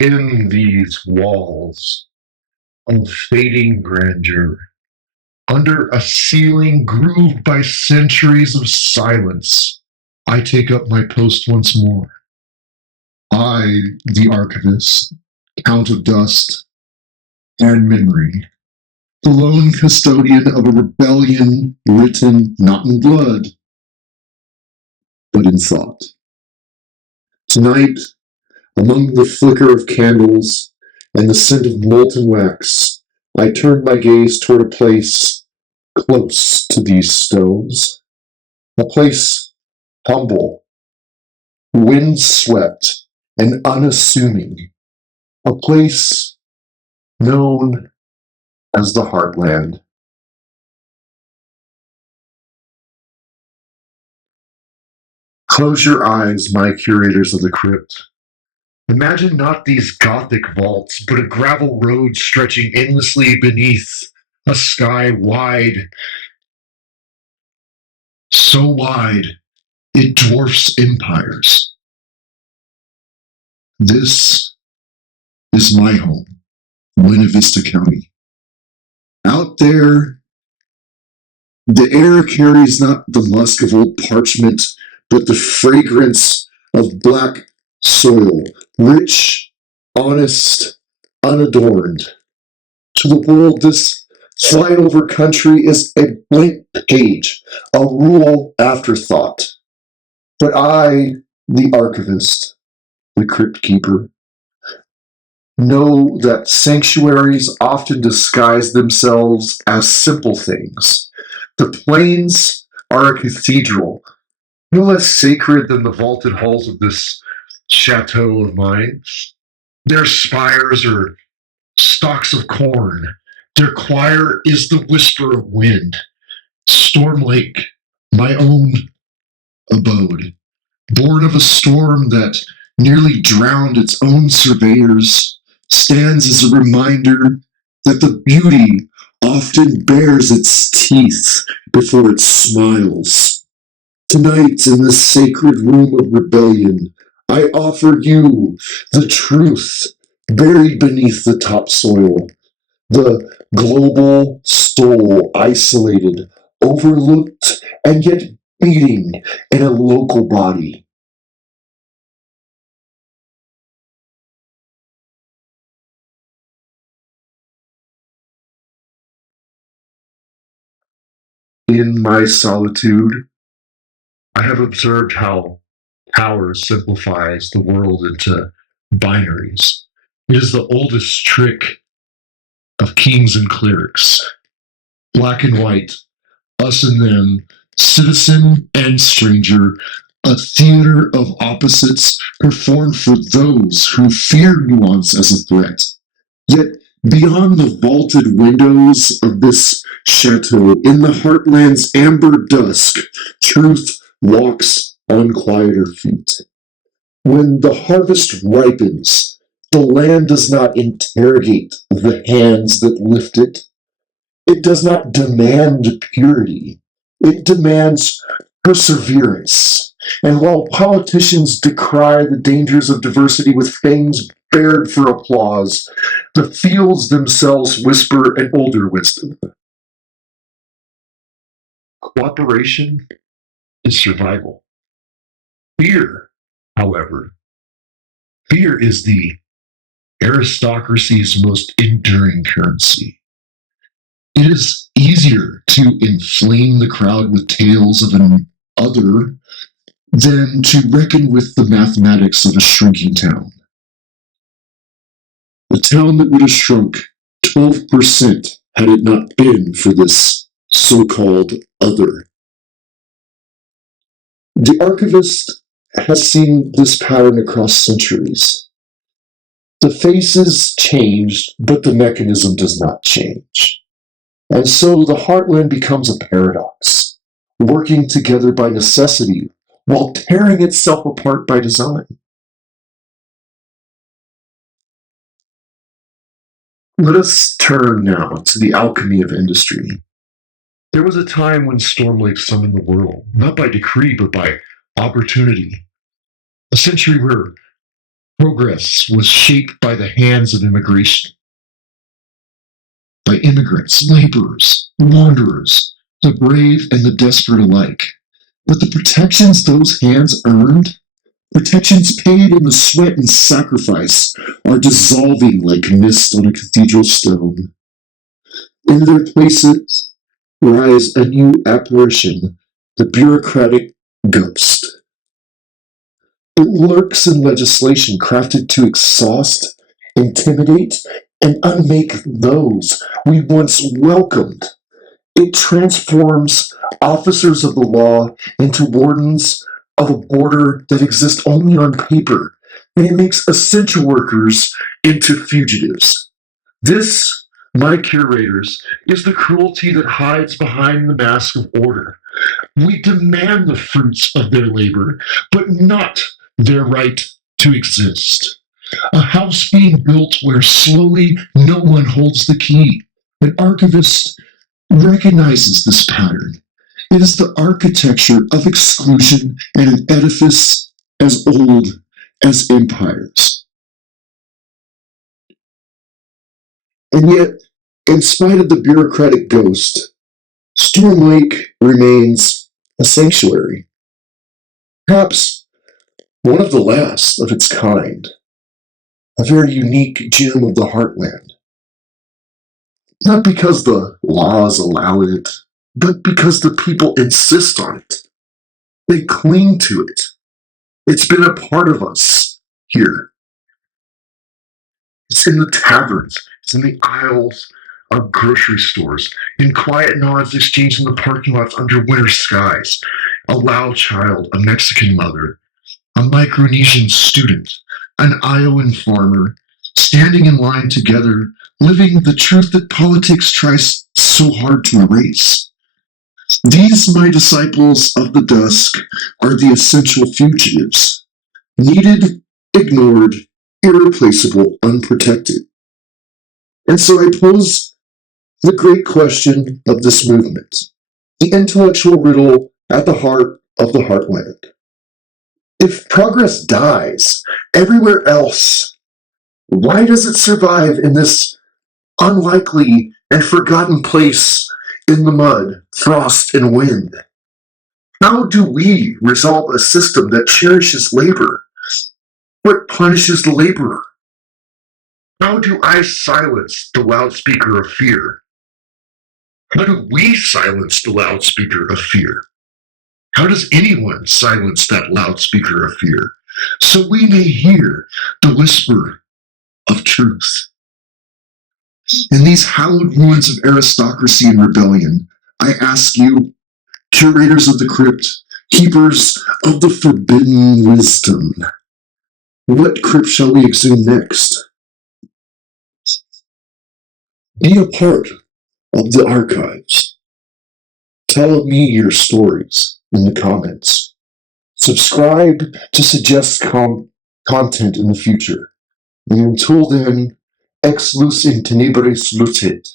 In these walls of fading grandeur, under a ceiling grooved by centuries of silence, I take up my post once more. I, the archivist, count of dust and memory, the lone custodian of a rebellion written not in blood, but in thought. Tonight, among the flicker of candles and the scent of molten wax, I turn my gaze toward a place close to these stones, a place humble, wind-swept, and unassuming, a place known as the Heartland. Close your eyes, my curators of the crypt. Imagine not these gothic vaults, but a gravel road stretching endlessly beneath a sky wide, so wide it dwarfs empires. This is my home, Buena Vista County. Out there, the air carries not the musk of old parchment, but the fragrance of black soil, rich, honest, unadorned. To the world, this flyover country is a blank page, a rule afterthought. But I, the archivist, the Cryptkeeper, know that sanctuaries often disguise themselves as simple things. The plains are a cathedral, no less sacred than the vaulted halls of this chateau of mine. Their spires are stalks of corn. Their choir is the whisper of wind. Storm Lake, my own abode, born of a storm that nearly drowned its own surveyors, stands as a reminder that the beauty often bares its teeth before it smiles. Tonight, in this sacred room of rebellion, I offer you the truth buried beneath the topsoil, the global soul isolated, overlooked, and yet beating in a local body. In my solitude, I have observed how power simplifies the world into binaries. It is the oldest trick of kings and clerics. Black and white, us and them, citizen and stranger, a theater of opposites performed for those who fear nuance as a threat. Yet, beyond the vaulted windows of this chateau, in the heartland's amber dusk, truth walks on quieter feet. When the harvest ripens, the land does not interrogate the hands that lift it. It does not demand purity. It demands perseverance. And while politicians decry the dangers of diversity with fangs bared for applause, the fields themselves whisper an older wisdom. Cooperation is survival. Fear, however, fear is the aristocracy's most enduring currency. It is easier to inflame the crowd with tales of an other than to reckon with the mathematics of a shrinking town. A town that would have shrunk 12% had it not been for this so-called other. The archivist has seen this pattern across centuries. The faces changed, but the mechanism does not change. And so the heartland becomes a paradox, working together by necessity while tearing itself apart by design. Let us turn now to the alchemy of industry. There was a time when Storm Lake summoned the world, not by decree, but by opportunity. A century where Progress was shaped by the hands of immigration, by immigrants, laborers, wanderers, the brave and the desperate alike. But the protections those hands earned, protections paid in the sweat and sacrifice, are dissolving like mist on a cathedral stone. In their places rise a new apparition, the bureaucratic ghost. It lurks in legislation crafted to exhaust, intimidate, and unmake those we once welcomed. It transforms officers of the law into wardens of a border that exists only on paper, and it makes essential workers into fugitives. This, my curators, is the cruelty that hides behind the mask of order. We demand the fruits of their labor, but not their right to exist. A house being built where slowly no one holds the key. An archivist recognizes this pattern. It is the architecture of exclusion and an edifice as old as empires. And yet, in spite of the bureaucratic ghost, Storm Lake remains a sanctuary. Perhaps one of the last of its kind, a very unique gem of the Heartland. Not because the laws allow it, but because the people insist on it. They cling to it. It's been a part of us here. It's in the taverns, it's in the aisles of grocery stores, in quiet nods exchanged in the parking lots under winter skies. A Lao child, a Mexican mother, a Micronesian student, an Iowan farmer, standing in line together, living the truth that politics tries so hard to erase. These, my disciples of the dusk, are the essential fugitives, needed, ignored, irreplaceable, unprotected. And so I pose the great question of this movement, the intellectual riddle at the heart of the Heartland. If progress dies everywhere else, why does it survive in this unlikely and forgotten place in the mud, frost, and wind? How do we resolve a system that cherishes labor but punishes the laborer? How do I silence the loudspeaker of fear? How do we silence the loudspeaker of fear? How does anyone silence that loudspeaker of fear so we may hear the whisper of truth? In these hallowed ruins of aristocracy and rebellion, I ask you, curators of the crypt, keepers of the forbidden wisdom, what crypt shall we exhume next? Be a part of the archives. Tell me your stories in the comments. Subscribe to suggest content in the future. And until then, ex lus in tenebris lucet.